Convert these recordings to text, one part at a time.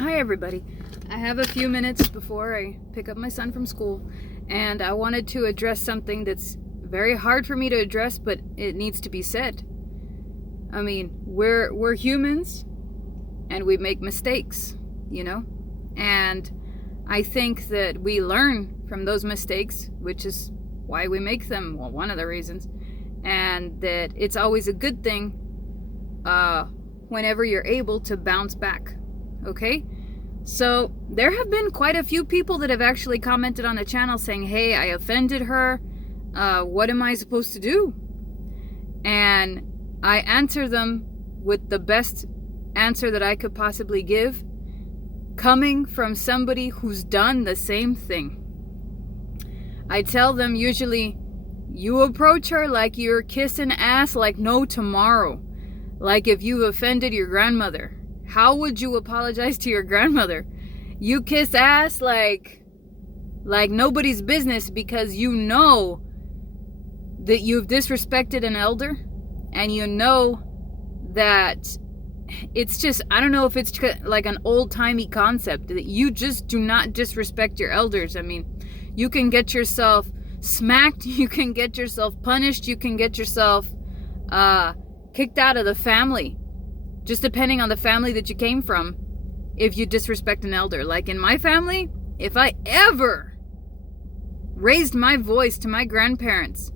Hi everybody. I have a few minutes before I pick up my son from school, and I wanted to address something that's very hard for me to address, but it needs to be said. I mean, we're humans and we make mistakes, you know? And I think that we learn from those mistakes, which is why we make them, well, one of the reasons, and that it's always a good thing whenever you're able to bounce back. Okay? So there have been quite a few people that have actually commented on the channel saying, hey, I offended her. What am I supposed to do? And I answer them with the best answer that I could possibly give, coming from somebody who's done the same thing. I tell them usually, you approach her like you're kissing ass like no tomorrow. Like if you offended your grandmother. How would you apologize to your grandmother? You kiss ass like nobody's business because you know that you've disrespected an elder, and you know that it's just, I don't know if it's like an old-timey concept that you just do not disrespect your elders. I mean, you can get yourself smacked, you can get yourself punished, you can get yourself kicked out of the family, just depending on the family that you came from, if you disrespect an elder. Like in my family, if I ever raised my voice to my grandparents,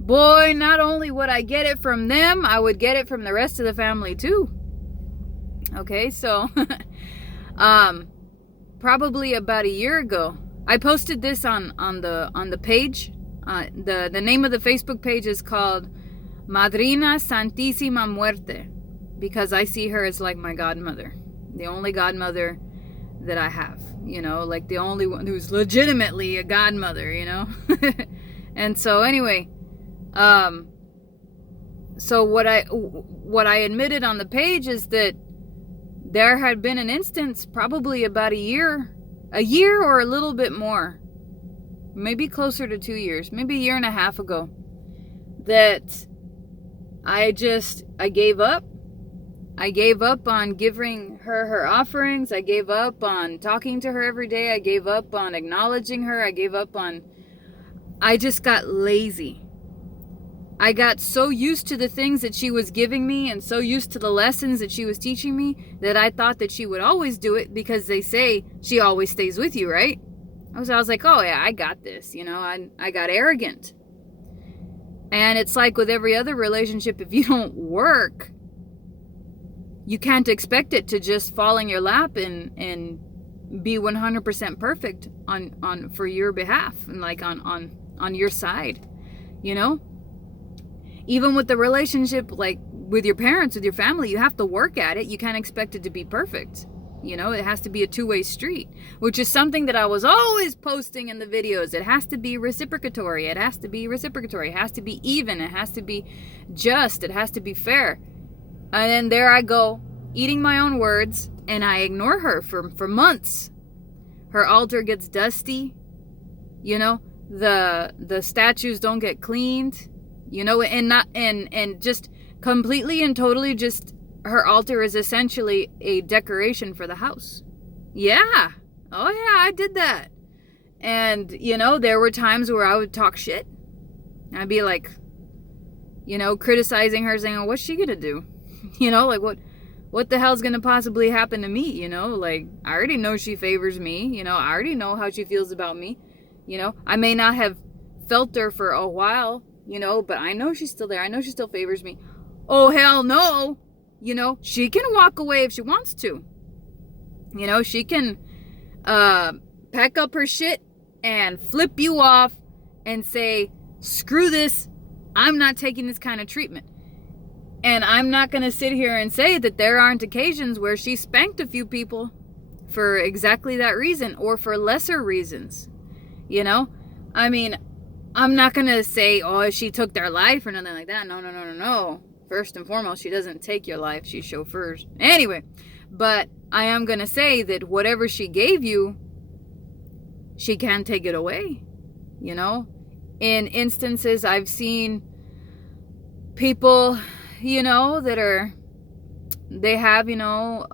boy, not only would I get it from them, I would get it from the rest of the family too. Okay, so probably about a year ago, I posted this on the page. The name of the Facebook page is called Madrina Santísima Muerte, because I see her as like my godmother, the only godmother that I have, you know, like the only one who's legitimately a godmother, you know. And so anyway, so what I admitted on the page is that there had been an instance probably about a year or a little bit more, maybe closer to 2 years, maybe a year and a half ago, that I gave up. I gave up on giving her offerings. I gave up on talking to her every day. I gave up on acknowledging her. I just got lazy. I got so used to the things that she was giving me and so used to the lessons that she was teaching me that I thought that she would always do it, because they say she always stays with you, right? I was like, oh yeah, I got this, you know. I got arrogant. And it's like with every other relationship, if you don't work, you can't expect it to just fall in your lap and be 100% perfect on for your behalf and like on your side, you know? Even with the relationship, like with your parents, with your family, you have to work at it. You can't expect it to be perfect. You know, it has to be a two-way street, which is something that I was always posting in the videos. It has to be reciprocatory. It has to be reciprocatory. It has to be even. It has to be just. It has to be fair. And then there I go, eating my own words, and I ignore her for months. Her altar gets dusty. You know, the statues don't get cleaned. You know, and just completely and totally just, her altar is essentially a decoration for the house. Yeah. Oh yeah, I did that. And, you know, there were times where I would talk shit. I'd be like, you know, criticizing her, saying, oh, what's she gonna do? You know, like what the hell's gonna possibly happen to me? You know, like, I already know she favors me. You know, I already know how she feels about me. You know, I may not have felt her for a while, you know, but I know she's still there. I know she still favors me. Oh, hell no. You know, she can walk away if she wants to. You know, she can pack up her shit and flip you off and say, screw this. I'm not taking this kind of treatment. And I'm not going to sit here and say that there aren't occasions where she spanked a few people for exactly that reason, or for lesser reasons. You know, I mean, I'm not going to say, oh, she took their life or nothing like that. No. First and foremost, she doesn't take your life. She chauffeurs. Anyway, but I am going to say that whatever she gave you, she can take it away. You know, in instances, I've seen people, you know, they have, you know,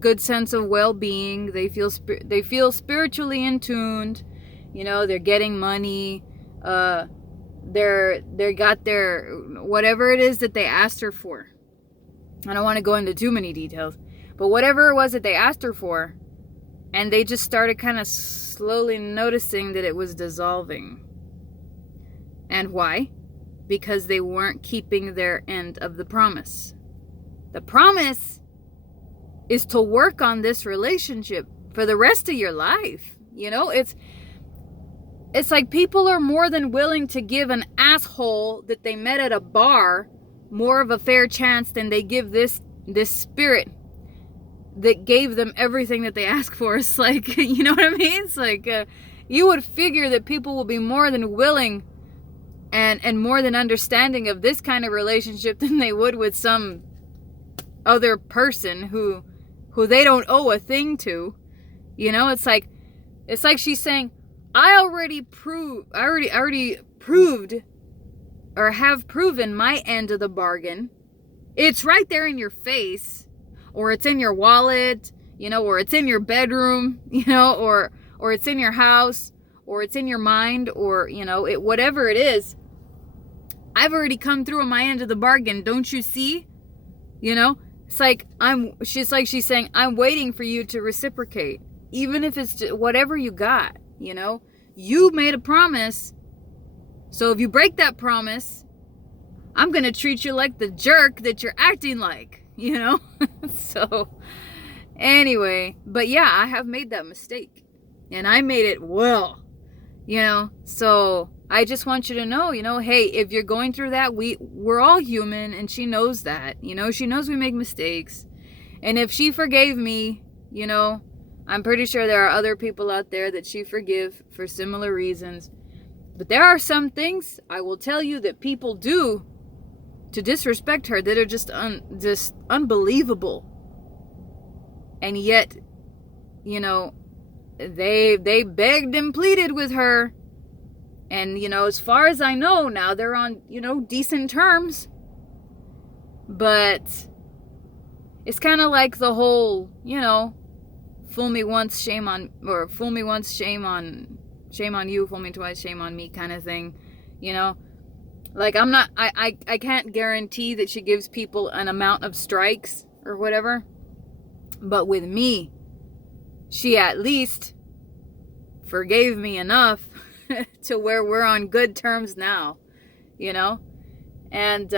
good sense of well-being. They feel spiritually in tuned. You know, they're getting money. They got their whatever it is that they asked her for. I don't want to go into too many details, but whatever it was that they asked her for, and they just started kind of slowly noticing that it was dissolving. And why? Because they weren't keeping their end of the promise. The promise is to work on this relationship for the rest of your life. You know, it's like people are more than willing to give an asshole that they met at a bar more of a fair chance than they give this spirit that gave them everything that they asked for. It's like, you know what I mean? It's like, you would figure that people will be more than willing and more than understanding of this kind of relationship than they would with some other person who they don't owe a thing to. You know, it's like she's saying, I already proved or have proven my end of the bargain. It's right there in your face, or it's in your wallet, you know, or it's in your bedroom, you know, or it's in your house, or it's in your mind, or, you know, whatever it is. I've already come through on my end of the bargain. Don't you see? You know, it's like she's saying, I'm waiting for you to reciprocate, even if it's just whatever you got. You know, you made a promise. So if you break that promise, I'm going to treat you like the jerk that you're acting like, you know? So anyway, but yeah, I have made that mistake, and I made it well, you know? So I just want you to know, you know, hey, if you're going through that, we're all human, and she knows that, you know, she knows we make mistakes. And if she forgave me, you know, I'm pretty sure there are other people out there that she forgive for similar reasons. But there are some things, I will tell you, that people do to disrespect her that are just unbelievable. And yet, you know, they begged and pleaded with her. And, you know, as far as I know, now they're on, you know, decent terms. But it's kind of like the whole, you know, fool me once, shame on you, fool me twice, shame on me kind of thing, you know? Like, I can't guarantee that she gives people an amount of strikes or whatever. But with me, she at least forgave me enough to where we're on good terms now, you know? And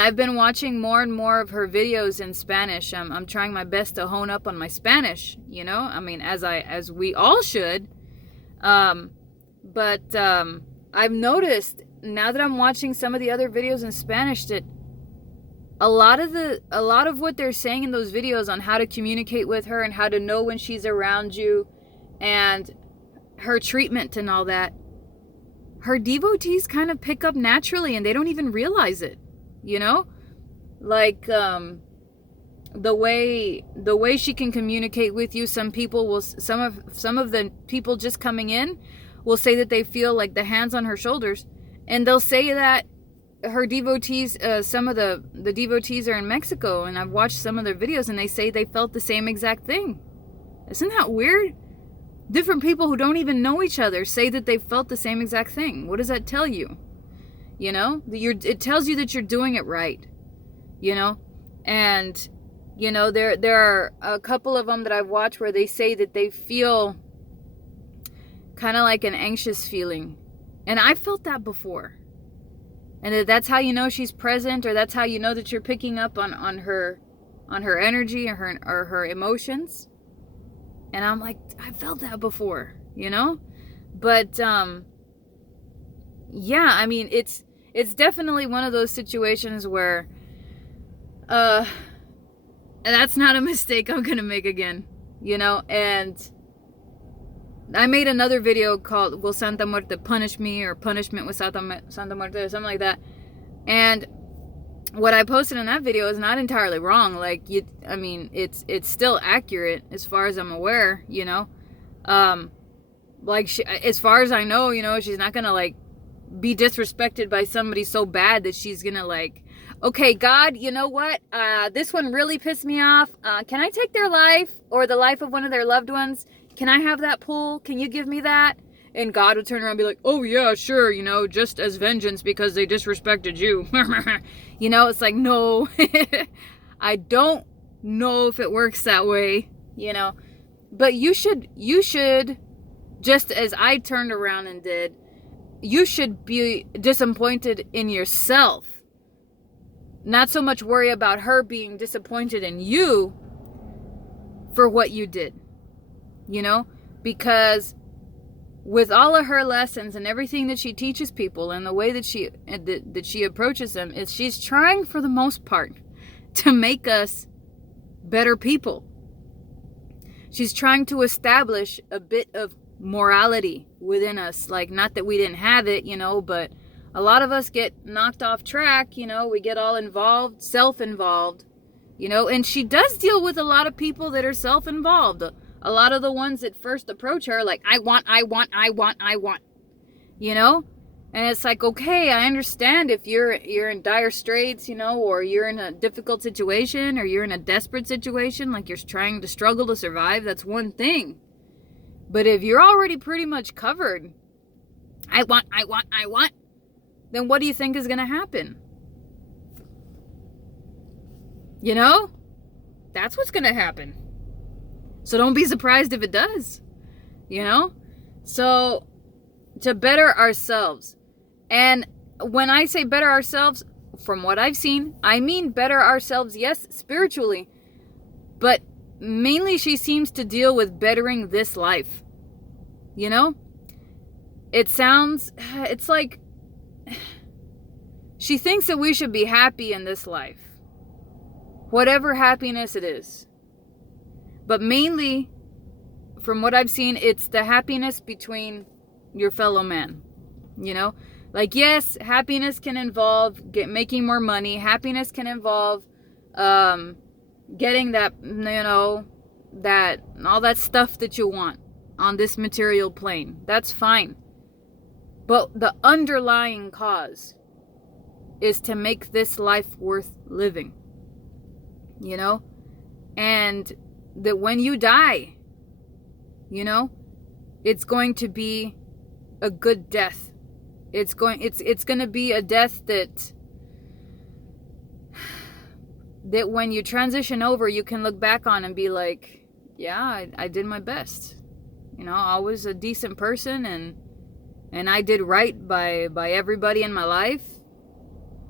I've been watching more and more of her videos in Spanish. I'm trying my best to hone up on my Spanish, you know? I mean, as we all should. But I've noticed now that I'm watching some of the other videos in Spanish that a lot of what they're saying in those videos on how to communicate with her and how to know when she's around you and her treatment and all that, her devotees kind of pick up naturally and they don't even realize it, you know? Like, the way she can communicate with you, some of the people just coming in will say that they feel like the hands on her shoulders, and they'll say that her devotees, some of the devotees are in Mexico, and I've watched some of their videos, and they say they felt the same exact thing. Isn't that weird? Different people who don't even know each other say that they felt the same exact thing. What does that tell you? You know, it tells you that you're doing it right. You know, and you know, there are a couple of them that I've watched where they say that they feel kind of like an anxious feeling. And I felt that before. And that's how you know she's present, or that's how you know that you're picking up on her energy or her emotions. And I'm like, I felt that before, you know? But yeah, I mean, it's definitely one of those situations where and that's not a mistake I'm going to make again, you know? And I made another video called Will Santa Muerte Punish Me, or Punishment with Santa Muerte, or something like that. And what I posted in that video is not entirely wrong. Like, I mean, it's still accurate as far as I'm aware, you know? Like, as far as I know, you know, she's not going to, like, be disrespected by somebody so bad that she's going to, like, okay, God, you know what? This one really pissed me off. Can I take their life or the life of one of their loved ones? Can I have that pull? Can you give me that? And God would turn around and be like, oh, yeah, sure, just as vengeance because they disrespected you. It's like, no, I don't know if it works that way, But you should, just as I turned around and did, you should be disappointed in yourself. Not so much worry about her being disappointed in you for what you did, because with all of her lessons and everything that she teaches people and the way that she approaches them, is she's trying for the most part to make us better people. She's trying to establish a bit of morality within us. Like, not that we didn't have it, but a lot of us get knocked off track, we get all involved, self-involved, and she does deal with a lot of people that are self-involved. A lot of the ones that first approach her, like, I want. And it's like, okay, I understand if you're in dire straits, or you're in a difficult situation, or you're in a desperate situation, like you're trying to struggle to survive, that's one thing. But if you're already pretty much covered, I want, then what do you think is going to happen? That's what's going to happen. So don't be surprised if it does, So to better ourselves. And when I say better ourselves, from what I've seen, I mean better ourselves, yes, spiritually. But mainly she seems to deal with bettering this life. It's like she thinks that we should be happy in this life. Whatever happiness it is. But mainly, from what I've seen, it's the happiness between your fellow man. Like, yes, happiness can involve making more money. Happiness can involve getting that, that all that stuff that you want on this material plane. That's fine. But the underlying cause is to make this life worth living. And that when you die, it's going to be a good death. It's going to be a death that when you transition over, you can look back on and be like, yeah, I did my best. I was a decent person and I did right by everybody in my life.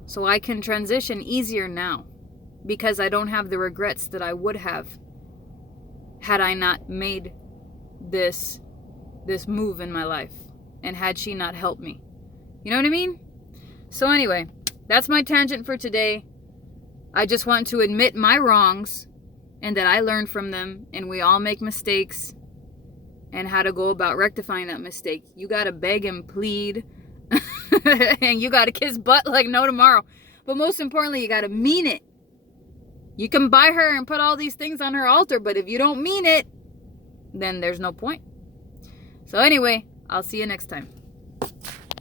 So I can transition easier now because I don't have the regrets that I would have had I not made this move in my life and had she not helped me. You know what I mean? So anyway, that's my tangent for today. I just want to admit my wrongs and that I learned from them, and we all make mistakes, and how to go about rectifying that mistake. You gotta beg and plead and you gotta kiss butt like no tomorrow. But most importantly, you gotta mean it. You can buy her and put all these things on her altar, but if you don't mean it, then there's no point. So anyway, I'll see you next time.